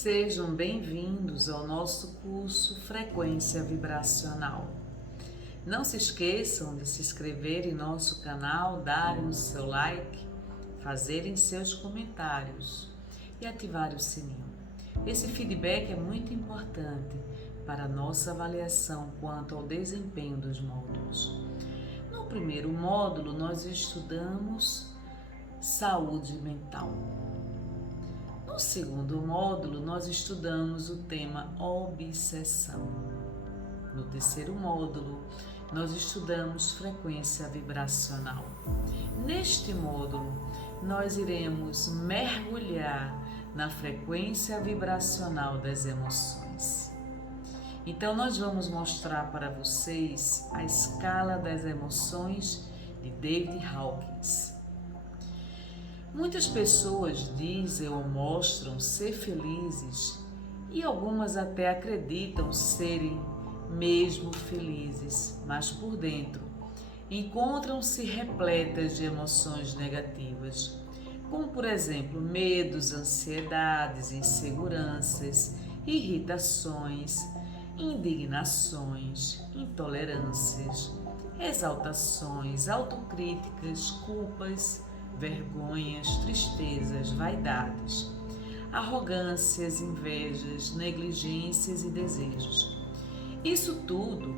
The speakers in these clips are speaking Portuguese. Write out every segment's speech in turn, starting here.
Sejam bem-vindos ao nosso curso Frequência Vibracional. Não se esqueçam de se inscrever em nosso canal, darem o seu like, fazerem seus comentários e ativar o sininho. Esse feedback é muito importante para a nossa avaliação quanto ao desempenho dos módulos. No primeiro módulo, nós estudamos saúde mental. No segundo módulo, nós estudamos o tema obsessão. No terceiro módulo, nós estudamos frequência vibracional. Neste módulo, nós iremos mergulhar na frequência vibracional das emoções. Então, nós vamos mostrar para vocês a escala das emoções de David Hawkins. Muitas pessoas dizem ou mostram ser felizes e algumas até acreditam serem mesmo felizes, mas por dentro encontram-se repletas de emoções negativas, como por exemplo medos, ansiedades, inseguranças, irritações, indignações, intolerâncias, exaltações, autocríticas, culpas, vergonhas, tristezas, vaidades, arrogâncias, invejas, negligências e desejos. Isso tudo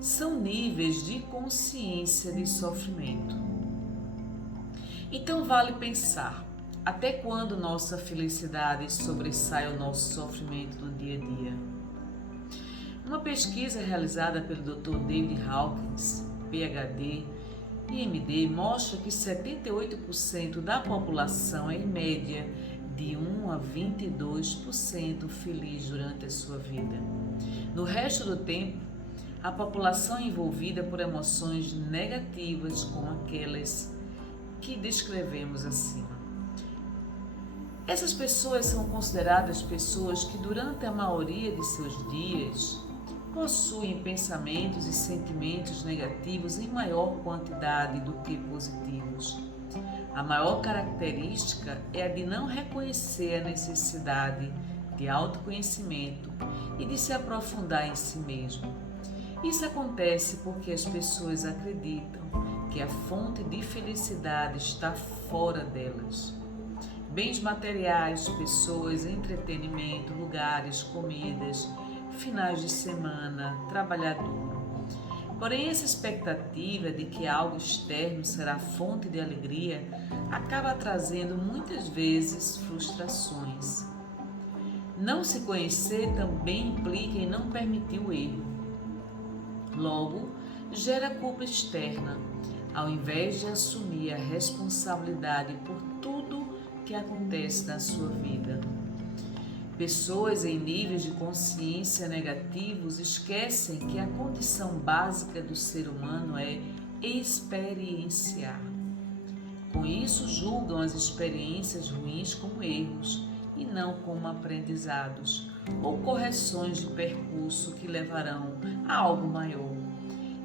são níveis de consciência de sofrimento. Então vale pensar, até quando nossa felicidade sobressai o nosso sofrimento no dia a dia? Uma pesquisa realizada pelo Dr. David Hawkins, PhD, IMD, mostra que 78% da população é em média de 1 a 22% feliz durante a sua vida. No resto do tempo, a população é envolvida por emoções negativas como aquelas que descrevemos acima. Essas pessoas são consideradas pessoas que durante a maioria de seus dias possuem pensamentos e sentimentos negativos em maior quantidade do que positivos. A maior característica é a de não reconhecer a necessidade de autoconhecimento e de se aprofundar em si mesmo. Isso acontece porque as pessoas acreditam que a fonte de felicidade está fora delas. Bens materiais, pessoas, entretenimento, lugares, comidas, finais de semana, trabalhar duro. Porém, essa expectativa de que algo externo será fonte de alegria acaba trazendo muitas vezes frustrações. Não se conhecer também implica em não permitir o erro. Logo, gera culpa externa, ao invés de assumir a responsabilidade por tudo que acontece na sua vida. Pessoas em níveis de consciência negativos esquecem que a condição básica do ser humano é experienciar. Com isso, julgam as experiências ruins como erros e não como aprendizados ou correções de percurso que levarão a algo maior.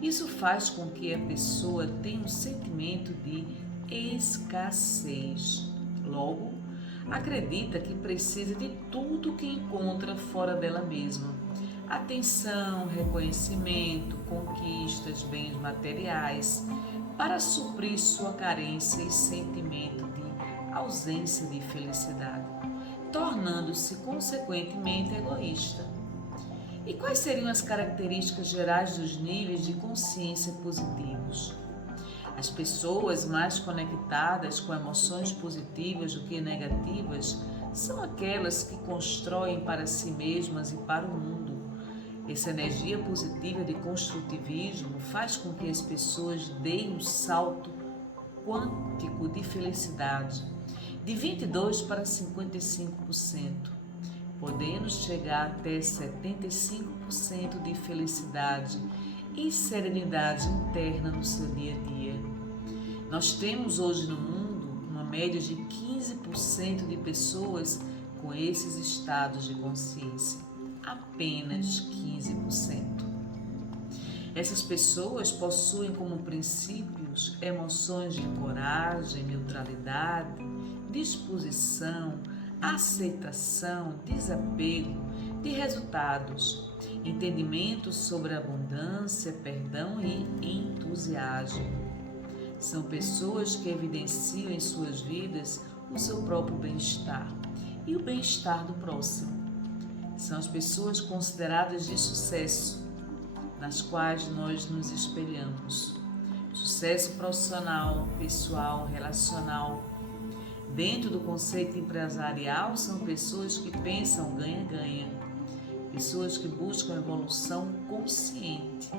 Isso faz com que a pessoa tenha um sentimento de escassez. Logo, acredita que precisa de tudo que encontra fora dela mesma. Atenção, reconhecimento, conquistas, bens materiais, para suprir sua carência e sentimento de ausência de felicidade, tornando-se consequentemente egoísta. E quais seriam as características gerais dos níveis de consciência positivos? As pessoas mais conectadas com emoções positivas do que negativas são aquelas que constroem para si mesmas e para o mundo. Essa energia positiva de construtivismo faz com que as pessoas deem um salto quântico de felicidade, de 22% para 55%, podendo chegar até 75% de felicidade e serenidade interna no seu dia a dia. Nós temos hoje no mundo uma média de 15% de pessoas com esses estados de consciência, apenas 15%. Essas pessoas possuem como princípios emoções de coragem, neutralidade, disposição, aceitação, desapego de resultados, entendimento sobre abundância, perdão e entusiasmo. São pessoas que evidenciam em suas vidas o seu próprio bem-estar e o bem-estar do próximo. São as pessoas consideradas de sucesso, nas quais nós nos espelhamos. Sucesso profissional, pessoal, relacional. Dentro do conceito empresarial, são pessoas que pensam ganha-ganha. Pessoas que buscam evolução consciente,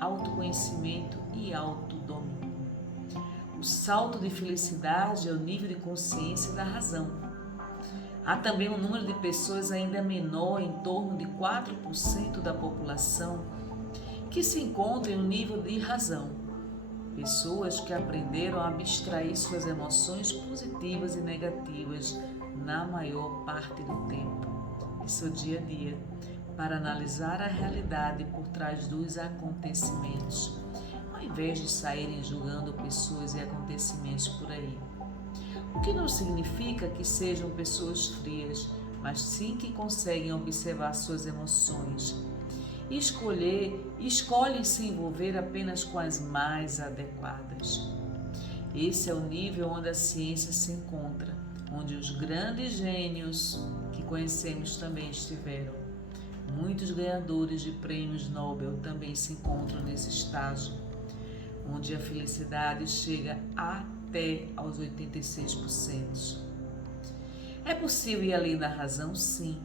autoconhecimento e autodomínio. O salto de felicidade é o nível de consciência da razão. Há também um número de pessoas ainda menor, em torno de 4% da população, que se encontram em um nível de razão. Pessoas que aprenderam a abstrair suas emoções positivas e negativas na maior parte do tempo de seu dia a dia, para analisar a realidade por trás dos acontecimentos, ao invés de saírem julgando pessoas e acontecimentos por aí. O que não significa que sejam pessoas frias, mas sim que conseguem observar suas emoções e escolhem se envolver apenas com as mais adequadas. Esse é o nível onde a ciência se encontra, onde os grandes gênios que conhecemos também estiveram. Muitos ganhadores de prêmios Nobel também se encontram nesse estágio, onde a felicidade chega até aos 86%. É possível ir além da razão? Sim.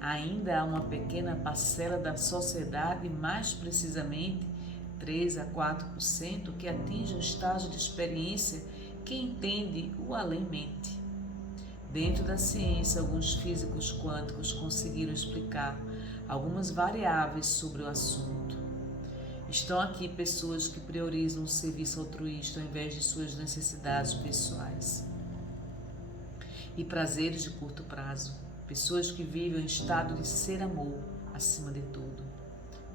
Ainda há uma pequena parcela da sociedade, mais precisamente 3 a 4%, que atinge um estágio de experiência que entende o além-mente. Dentro da ciência, alguns físicos quânticos conseguiram explicar algumas variáveis sobre o assunto. Estão aqui pessoas que priorizam o serviço altruísta ao invés de suas necessidades pessoais e prazeres de curto prazo. Pessoas que vivem em estado de ser amor acima de tudo.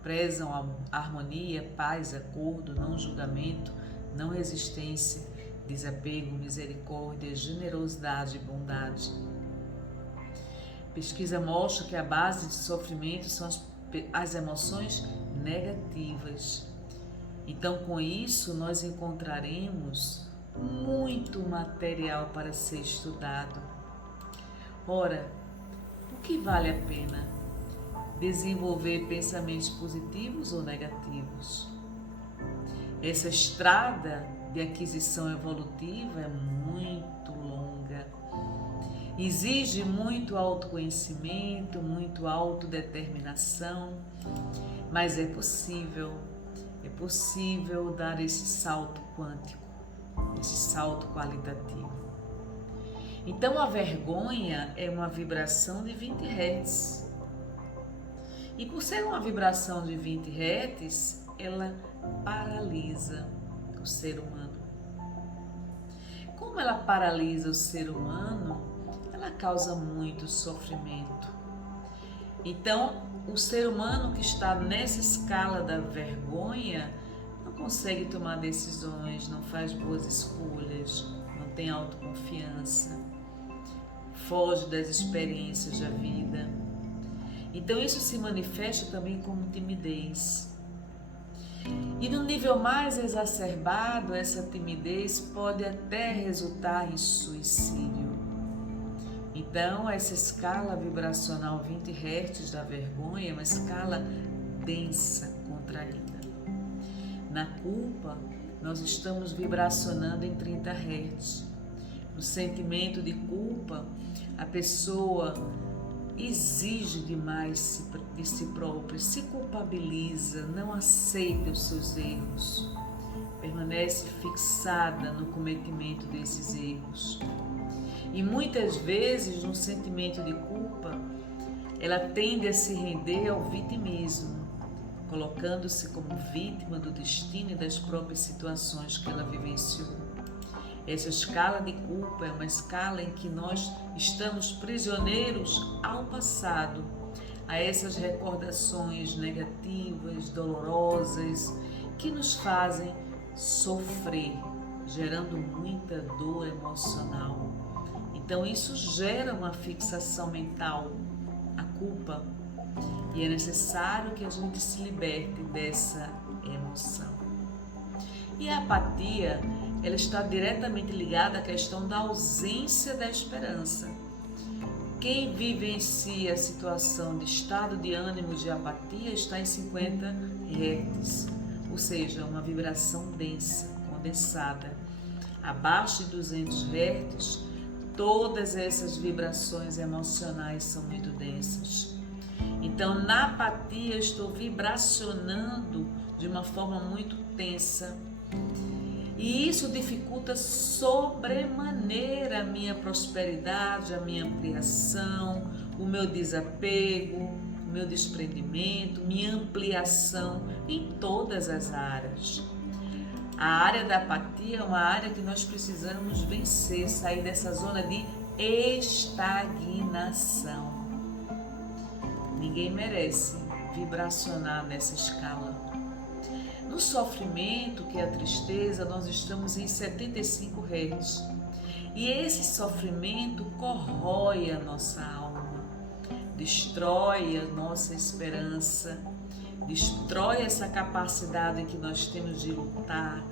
Prezam a harmonia, paz, acordo, não julgamento, não resistência, desapego, misericórdia, generosidade e bondade. Pesquisa mostra que a base de sofrimento são as emoções negativas. Então, com isso, nós encontraremos muito material para ser estudado. Ora, o que vale a pena? Desenvolver pensamentos positivos ou negativos? Essa estrada de aquisição evolutiva é muito longa. Exige muito autoconhecimento, muito autodeterminação, mas é possível dar esse salto quântico, esse salto qualitativo. Então a vergonha é uma vibração de 20 Hz. E por ser uma vibração de 20 Hz, ela paralisa o ser humano. Como ela paralisa o ser humano, ela causa muito sofrimento. Então, o ser humano que está nessa escala da vergonha não consegue tomar decisões, não faz boas escolhas, não tem autoconfiança, foge das experiências da vida. Então, isso se manifesta também como timidez. E no nível mais exacerbado, essa timidez pode até resultar em suicídio. Então, essa escala vibracional 20 Hz da vergonha é uma escala densa, contraída. Na culpa, nós estamos vibracionando em 30 Hz. No sentimento de culpa, a pessoa exige demais de si própria, se culpabiliza, não aceita os seus erros, permanece fixada no cometimento desses erros. E muitas vezes, no sentimento de culpa, ela tende a se render ao vitimismo, colocando-se como vítima do destino e das próprias situações que ela vivenciou. Essa escala de culpa é uma escala em que nós estamos prisioneiros ao passado, a essas recordações negativas, dolorosas, que nos fazem sofrer, gerando muita dor emocional. Então isso gera uma fixação mental, a culpa, e é necessário que a gente se liberte dessa emoção. E a apatia, ela está diretamente ligada à questão da ausência da esperança. Quem vivencia a situação de estado de ânimo de apatia está em 50 Hz, ou seja, uma vibração densa, condensada. Abaixo de 200 Hz, todas essas vibrações emocionais são muito densas. Então, na apatia, eu estou vibracionando de uma forma muito tensa. E isso dificulta sobremaneira a minha prosperidade, a minha ampliação, o meu desapego, o meu desprendimento, minha ampliação em todas as áreas. A área da apatia é uma área que nós precisamos vencer, sair dessa zona de estagnação. Ninguém merece vibracionar nessa escala. No sofrimento, que é a tristeza, nós estamos em 75 Hz. E esse sofrimento corrói a nossa alma, destrói a nossa esperança, destrói essa capacidade que nós temos de lutar,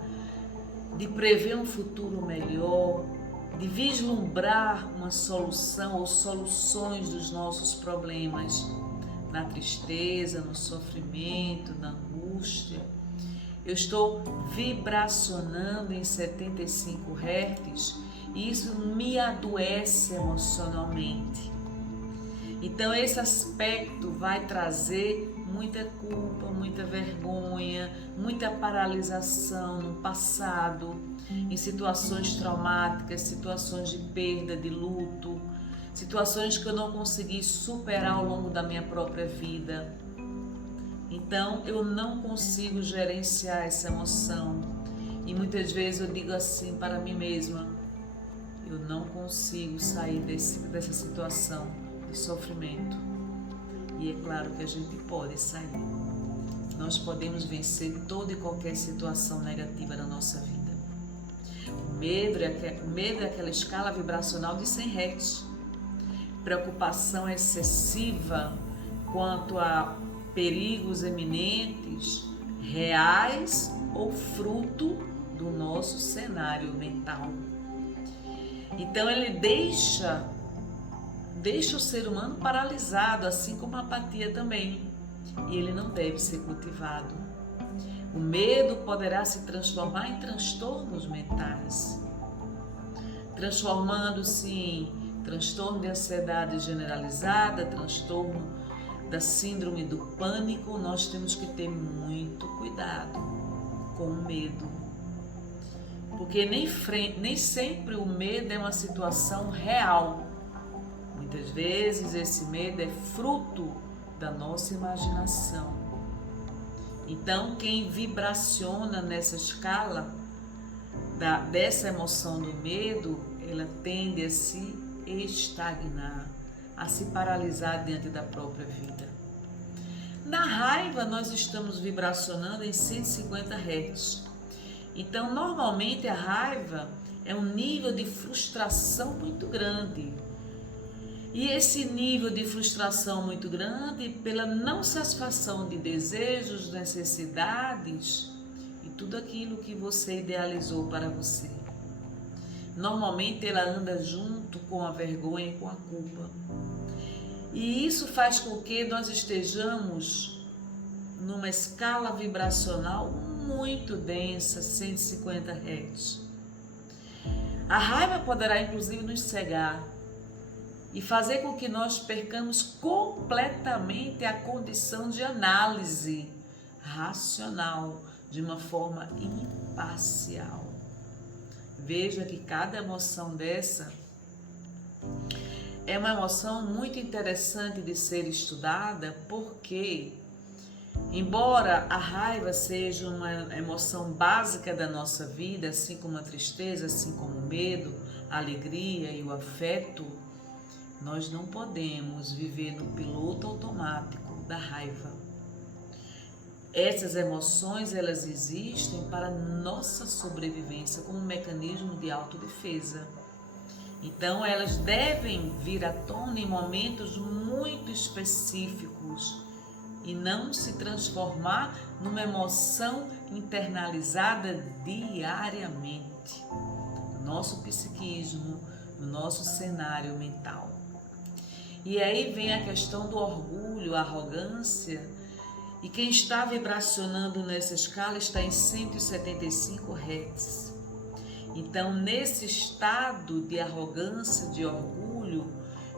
de prever um futuro melhor, de vislumbrar uma solução ou soluções dos nossos problemas. Na tristeza, no sofrimento, na angústia, eu estou vibracionando em 75 Hz e isso me adoece emocionalmente. Então esse aspecto vai trazer muita culpa, muita vergonha, muita paralisação no passado, em situações traumáticas, situações de perda, de luto, situações que eu não consegui superar ao longo da minha própria vida. Então, eu não consigo gerenciar essa emoção. E muitas vezes eu digo assim para mim mesma, eu não consigo sair dessa situação de sofrimento. E é claro que a gente pode sair. Nós podemos vencer toda e qualquer situação negativa na nossa vida. O medo é aquela escala vibracional de 100 Hz. Preocupação excessiva quanto a perigos eminentes, reais ou fruto do nosso cenário mental. Então ele deixa o ser humano paralisado, assim como a apatia também, e ele não deve ser cultivado. O medo poderá se transformar em transtornos mentais, transformando-se em transtorno de ansiedade generalizada, transtorno da síndrome do pânico. Nós temos que ter muito cuidado com o medo, porque nem sempre o medo é uma situação real. Muitas vezes esse medo é fruto da nossa imaginação. Então, quem vibraciona nessa escala dessa emoção do medo, ela tende a se estagnar, a se paralisar diante da própria vida. Na raiva, nós estamos vibracionando em 150 Hz. Então, normalmente a raiva é um nível de frustração muito grande. E esse nível de frustração muito grande, pela não satisfação de desejos, necessidades e tudo aquilo que você idealizou para você. Normalmente ela anda junto com a vergonha e com a culpa. E isso faz com que nós estejamos numa escala vibracional muito densa, 150 Hz. A raiva poderá inclusive nos cegar e fazer com que nós percamos completamente a condição de análise racional, de uma forma imparcial. Veja que cada emoção dessa é uma emoção muito interessante de ser estudada, porque, embora a raiva seja uma emoção básica da nossa vida, assim como a tristeza, assim como o medo, a alegria e o afeto, nós não podemos viver no piloto automático da raiva. Essas emoções, elas existem para nossa sobrevivência como um mecanismo de autodefesa. Então, elas devem vir à tona em momentos muito específicos e não se transformar numa emoção internalizada diariamente no nosso psiquismo, no nosso cenário mental. E aí vem a questão do orgulho, a arrogância, e quem está vibracionando nessa escala está em 175 Hz. Então, nesse estado de arrogância, de orgulho,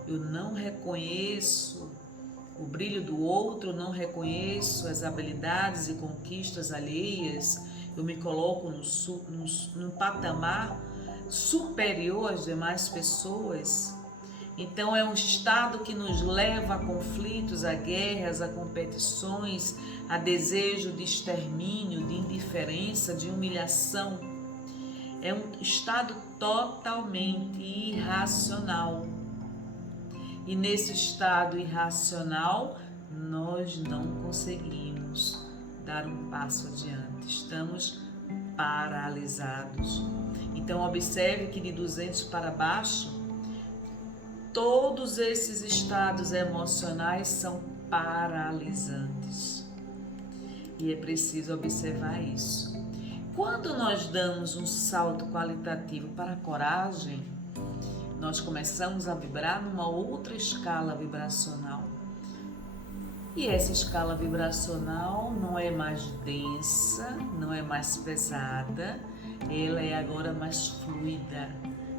eu não reconheço o brilho do outro, não reconheço as habilidades e conquistas alheias, eu me coloco num patamar superior às demais pessoas. Então é um estado que nos leva a conflitos, a guerras, a competições, a desejo de extermínio, de indiferença, de humilhação. É um estado totalmente irracional. E nesse estado irracional, nós não conseguimos dar um passo adiante. Estamos paralisados. Então, observe que de 200 para baixo, todos esses estados emocionais são paralisantes. E é preciso observar isso. Quando nós damos um salto qualitativo para a coragem, nós começamos a vibrar numa outra escala vibracional. E essa escala vibracional não é mais densa, não é mais pesada, ela é agora mais fluida.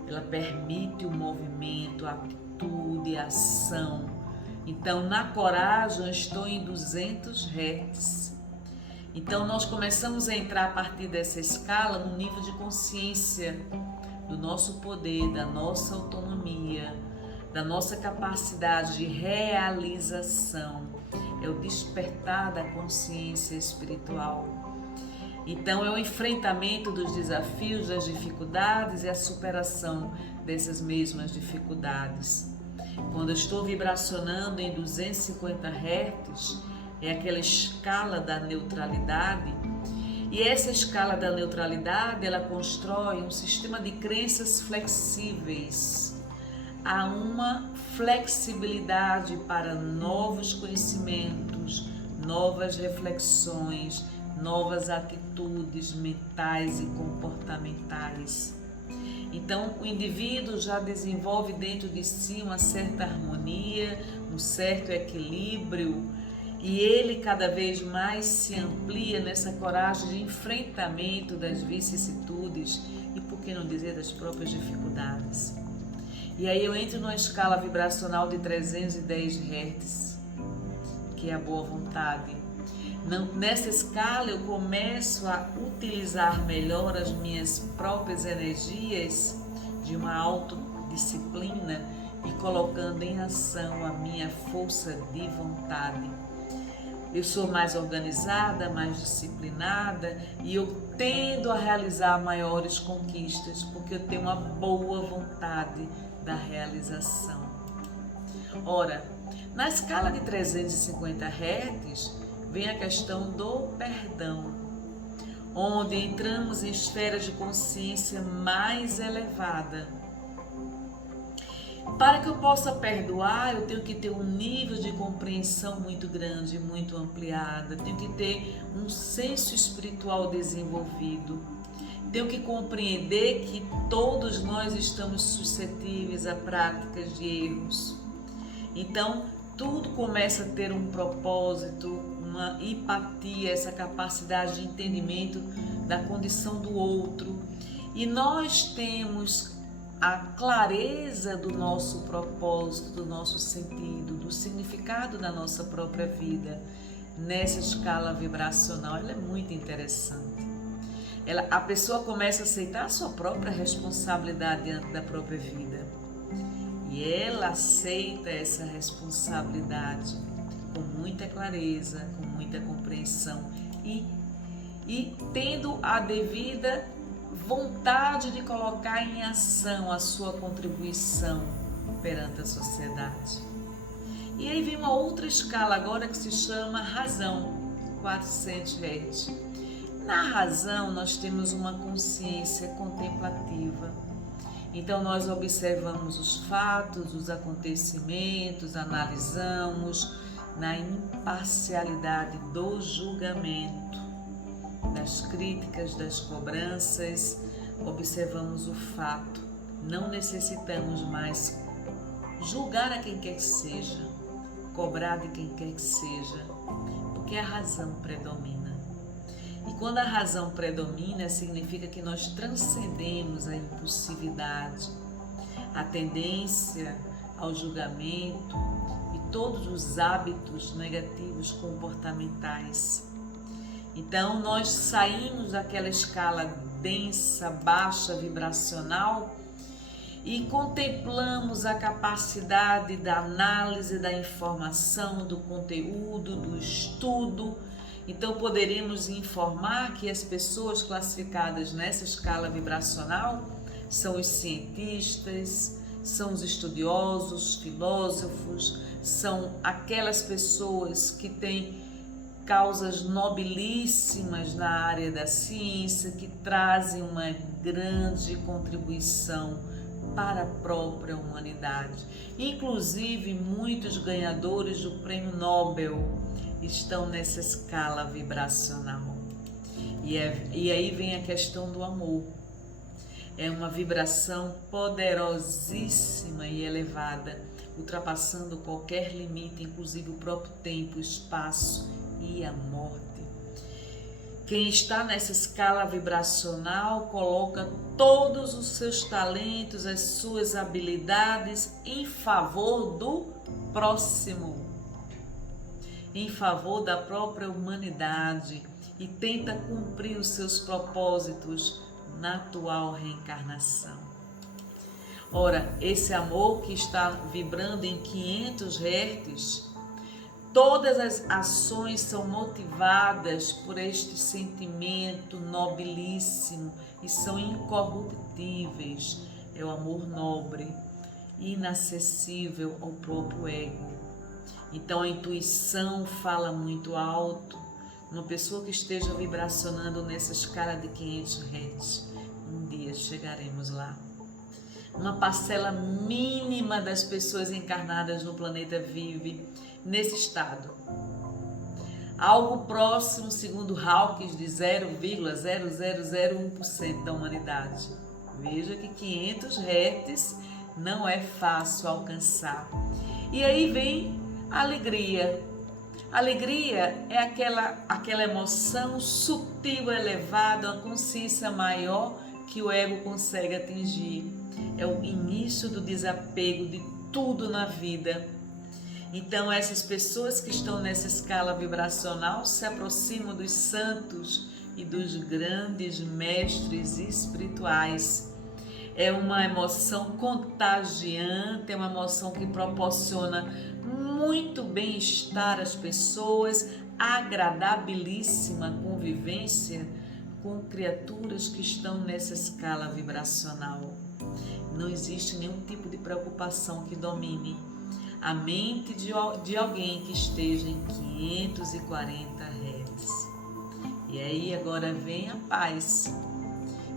Ela permite o movimento, a atitude, a ação. Então, na coragem, eu estou em 200 Hz. Então, nós começamos a entrar a partir dessa escala no nível de consciência do nosso poder, da nossa autonomia, da nossa capacidade de realização. É o despertar da consciência espiritual. Então, é o enfrentamento dos desafios, das dificuldades e a superação dessas mesmas dificuldades. Quando eu estou vibracionando em 250 Hz, é aquela escala da neutralidade. E essa escala da neutralidade, ela constrói um sistema de crenças flexíveis. Há uma flexibilidade para novos conhecimentos, novas reflexões, novas atitudes mentais e comportamentais. Então, o indivíduo já desenvolve dentro de si uma certa harmonia, um certo equilíbrio, e ele cada vez mais se amplia nessa coragem de enfrentamento das vicissitudes e, por que não dizer, das próprias dificuldades. E aí eu entro numa escala vibracional de 310 Hz, que é a boa vontade. Nessa escala eu começo a utilizar melhor as minhas próprias energias de uma autodisciplina e colocando em ação a minha força de vontade. Eu sou mais organizada, mais disciplinada e eu tendo a realizar maiores conquistas porque eu tenho uma boa vontade da realização. Ora, na escala de 350 Hz, vem a questão do perdão, onde entramos em esferas de consciência mais elevada. Para que eu possa perdoar, eu tenho que ter um nível de compreensão muito grande, muito ampliada, tenho que ter um senso espiritual desenvolvido, tenho que compreender que todos nós estamos suscetíveis a práticas de erros. Então, tudo começa a ter um propósito, uma empatia, essa capacidade de entendimento da condição do outro. E nós temos a clareza do nosso propósito, do nosso sentido, do significado da nossa própria vida nessa escala vibracional. Ela é muito interessante. A pessoa começa a aceitar a sua própria responsabilidade diante da própria vida. E ela aceita essa responsabilidade com muita clareza, com muita compreensão e tendo a devida vontade de colocar em ação a sua contribuição perante a sociedade. E aí vem uma outra escala agora que se chama razão, 400 Hz. Na razão nós temos uma consciência contemplativa. Então nós observamos os fatos, os acontecimentos, analisamos na imparcialidade do julgamento, das críticas, das cobranças, observamos o fato. Não necessitamos mais julgar a quem quer que seja, cobrar de quem quer que seja, porque a razão predomina. E quando a razão predomina, significa que nós transcendemos a impulsividade, a tendência ao julgamento e todos os hábitos negativos comportamentais. Então, nós saímos daquela escala densa, baixa, vibracional e contemplamos a capacidade da análise, da informação, do conteúdo, do estudo. Então, poderemos informar que as pessoas classificadas nessa escala vibracional são os cientistas, são os estudiosos, filósofos, são aquelas pessoas que têm causas nobilíssimas na área da ciência, que trazem uma grande contribuição para a própria humanidade. Inclusive, muitos ganhadores do Prêmio Nobel estão nessa escala vibracional. E aí vem a questão do amor. É uma vibração poderosíssima e elevada, ultrapassando qualquer limite, inclusive o próprio tempo, o espaço e a morte. Quem está nessa escala vibracional coloca todos os seus talentos, as suas habilidades em favor do próximo, em favor da própria humanidade e tenta cumprir os seus propósitos na atual reencarnação. Ora, esse amor que está vibrando em 500 Hz, todas as ações são motivadas por este sentimento nobilíssimo e são incorruptíveis. É o amor nobre, inacessível ao próprio ego. Então a intuição fala muito alto. Uma pessoa que esteja vibracionando nessa escala de 500 Hz, um dia chegaremos lá. Uma parcela mínima das pessoas encarnadas no planeta vive nesse estado. Algo próximo, segundo Hawking, de 0,0001% da humanidade. Veja que 500 Hz não é fácil alcançar. E aí vem a alegria. Alegria é aquela emoção sutil, elevada, uma consciência maior que o ego consegue atingir. É o início do desapego de tudo na vida. Então, essas pessoas que estão nessa escala vibracional se aproximam dos santos e dos grandes mestres espirituais. É uma emoção contagiante, é uma emoção que proporciona muito bem-estar às pessoas, agradabilíssima convivência com criaturas que estão nessa escala vibracional. Não existe nenhum tipo de preocupação que domine a mente de alguém que esteja em 540 Hz. E aí agora vem a paz.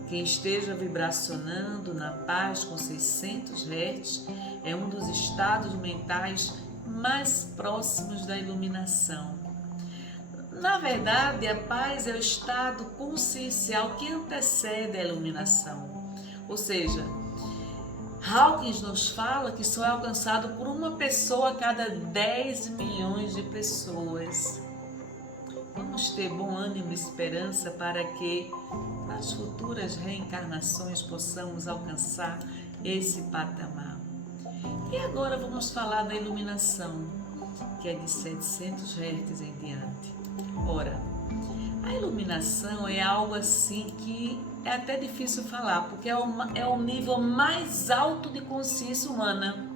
Quem esteja vibracionando na paz com 600 Hz é um dos estados mentais mais próximos da iluminação. Na verdade, a paz é o estado consciencial que antecede a iluminação. Ou seja, Hawking nos fala que só é alcançado por uma pessoa a cada 10 milhões de pessoas. Vamos ter bom ânimo e esperança para que nas futuras reencarnações possamos alcançar esse patamar. E agora vamos falar da iluminação, que é de 700 Hz em diante. Ora, a iluminação é algo assim que é até difícil falar, porque é o nível mais alto de consciência humana.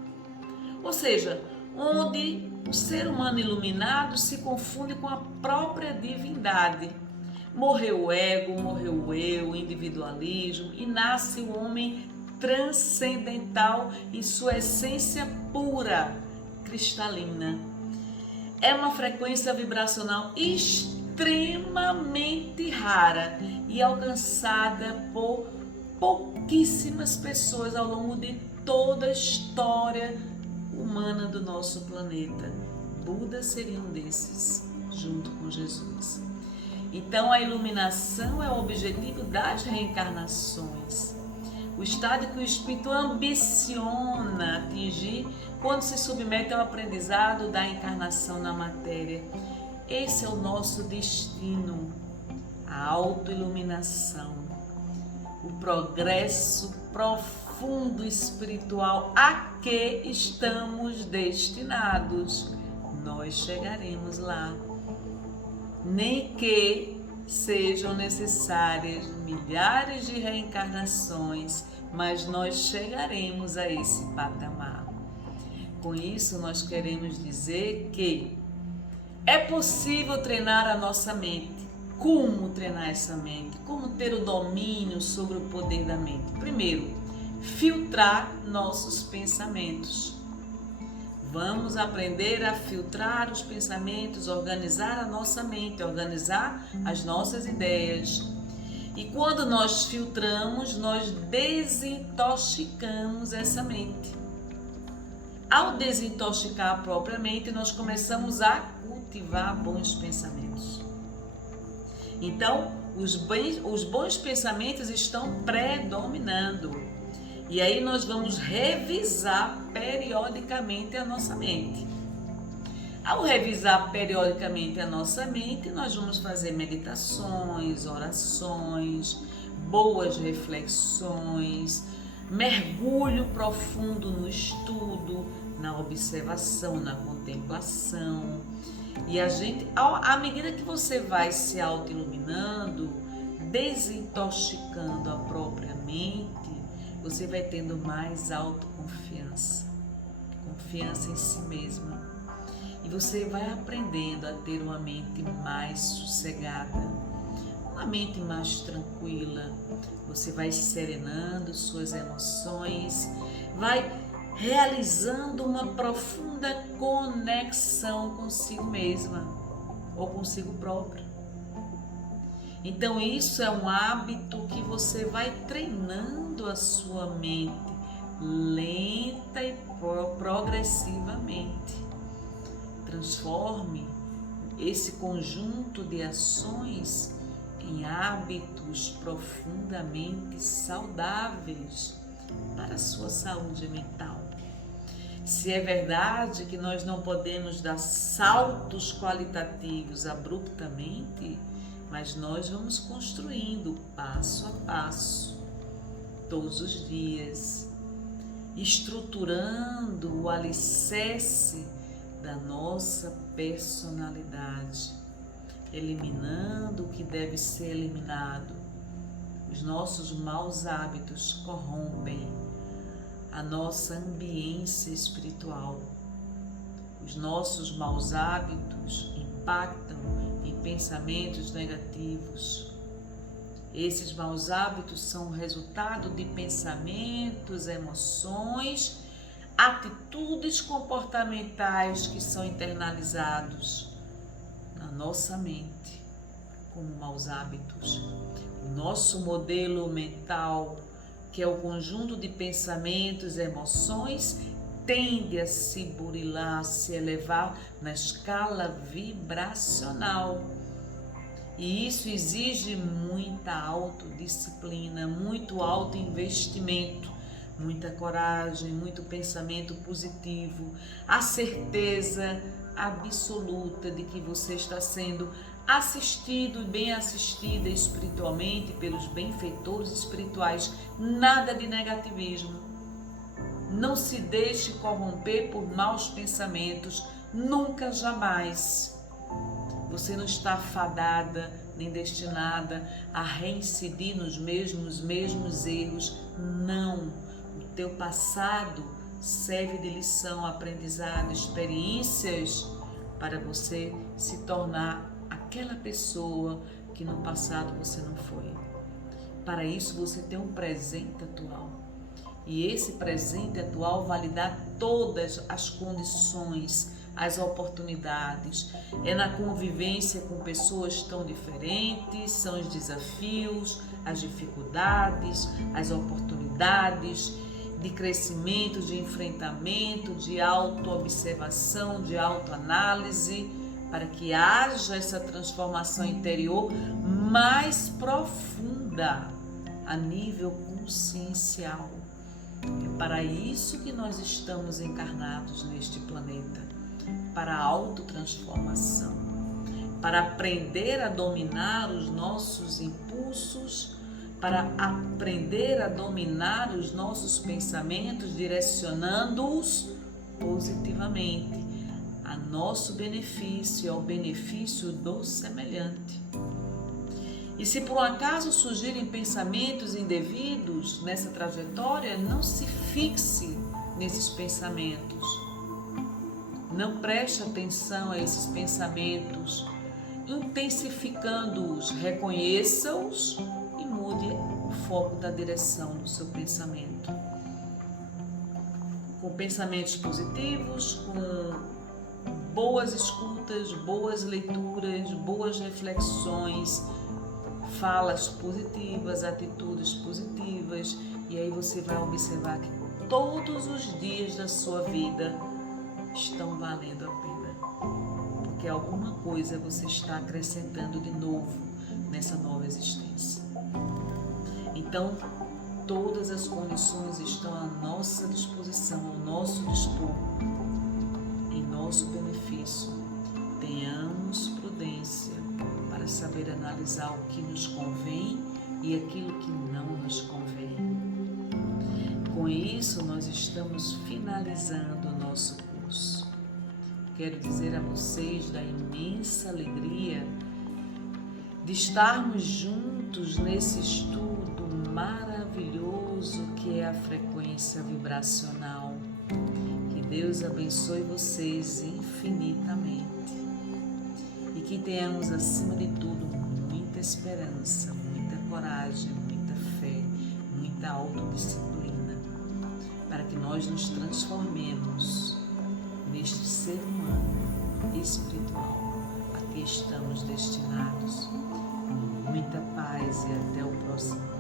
Ou seja, onde o ser humano iluminado se confunde com a própria divindade. Morreu o ego, morreu o eu, o individualismo e nasce o homem transcendental em sua essência pura, cristalina. É uma frequência vibracional extremamente rara e alcançada por pouquíssimas pessoas ao longo de toda a história humana do nosso planeta. Buda seria um desses, junto com Jesus. Então, a iluminação é o objetivo das reencarnações. O estado que o espírito ambiciona atingir quando se submete ao aprendizado da encarnação na matéria. Esse é o nosso destino, a autoiluminação, o progresso profundo espiritual a que estamos destinados. Nós chegaremos lá, nem que sejam necessárias milhares de reencarnações, mas nós chegaremos a esse patamar. Com isso, nós queremos dizer que é possível treinar a nossa mente. Como treinar essa mente? Como ter o domínio sobre o poder da mente? Primeiro, filtrar nossos pensamentos. Vamos aprender a filtrar os pensamentos, organizar a nossa mente, organizar as nossas ideias. E quando nós filtramos, nós desintoxicamos essa mente. Ao desintoxicar a própria mente, nós começamos a cultivar bons pensamentos. Então, os bons pensamentos estão predominando. E aí nós vamos revisar periodicamente a nossa mente. Ao revisar periodicamente a nossa mente, nós vamos fazer meditações, orações, boas reflexões, mergulho profundo no estudo, na observação, na contemplação. E à medida que você vai se auto-iluminando, desintoxicando a própria mente, você vai tendo mais autoconfiança, confiança em si mesma. E você vai aprendendo a ter uma mente mais sossegada, uma mente mais tranquila. Você vai serenando suas emoções, vai realizando uma profunda conexão consigo mesma ou consigo próprio. Então isso é um hábito que você vai treinando a sua mente lenta e progressivamente. Transforme esse conjunto de ações em hábitos profundamente saudáveis para a sua saúde mental. Se é verdade que nós não podemos dar saltos qualitativos abruptamente, mas nós vamos construindo passo a passo, todos os dias, estruturando o alicerce da nossa personalidade, eliminando o que deve ser eliminado. Os nossos maus hábitos corrompem a nossa ambiência espiritual. Os nossos maus hábitos impactam em pensamentos negativos. Esses maus hábitos são o resultado de pensamentos, emoções, atitudes comportamentais que são internalizados na nossa mente como maus hábitos. O nosso modelo mental, que é o conjunto de pensamentos e emoções, tende a se burilar, a se elevar na escala vibracional. E isso exige muita autodisciplina, muito autoinvestimento, muita coragem, muito pensamento positivo, a certeza absoluta de que você está sendo assistido e bem assistida espiritualmente pelos benfeitores espirituais. Nada de negativismo. Não se deixe corromper por maus pensamentos, nunca, jamais. Você não está fadada nem destinada a reincidir nos mesmos erros. Não. O teu passado serve de lição, aprendizado, experiências para você se tornar aquela pessoa que no passado você não foi. Para isso você tem um presente atual. E esse presente atual vai lhe dar todas as condições as oportunidades, é na convivência com pessoas tão diferentes, são os desafios, as dificuldades, as oportunidades de crescimento, de enfrentamento, de autoobservação, de autoanálise, para que haja essa transformação interior mais profunda a nível consciencial. É para isso que nós estamos encarnados neste planeta, para a autotransformação, para aprender a dominar os nossos impulsos, para aprender a dominar os nossos pensamentos, direcionando-os positivamente a nosso benefício e ao benefício do semelhante. E se por um acaso surgirem pensamentos indevidos nessa trajetória, não se fixe nesses pensamentos. Não preste atenção a esses pensamentos, intensificando-os, reconheça-os e mude o foco da direção do seu pensamento. Com pensamentos positivos, com boas escutas, boas leituras, boas reflexões, falas positivas, atitudes positivas, e aí você vai observar que todos os dias da sua vida estão valendo a pena, porque alguma coisa você está acrescentando de novo nessa nova existência. Então, todas as condições estão à nossa disposição, ao nosso dispor, em nosso benefício. Tenhamos prudência para saber analisar o que nos convém e aquilo que não nos convém. Com isso, nós estamos finalizando o nosso curso. Quero dizer a vocês da imensa alegria de estarmos juntos nesse estudo maravilhoso que é a frequência vibracional. Que Deus abençoe vocês infinitamente e que tenhamos, acima de tudo, muita esperança, muita coragem, muita fé, muita autodisciplina, para que nós nos transformemos neste ser humano espiritual a que estamos destinados. Muita paz e até o próximo.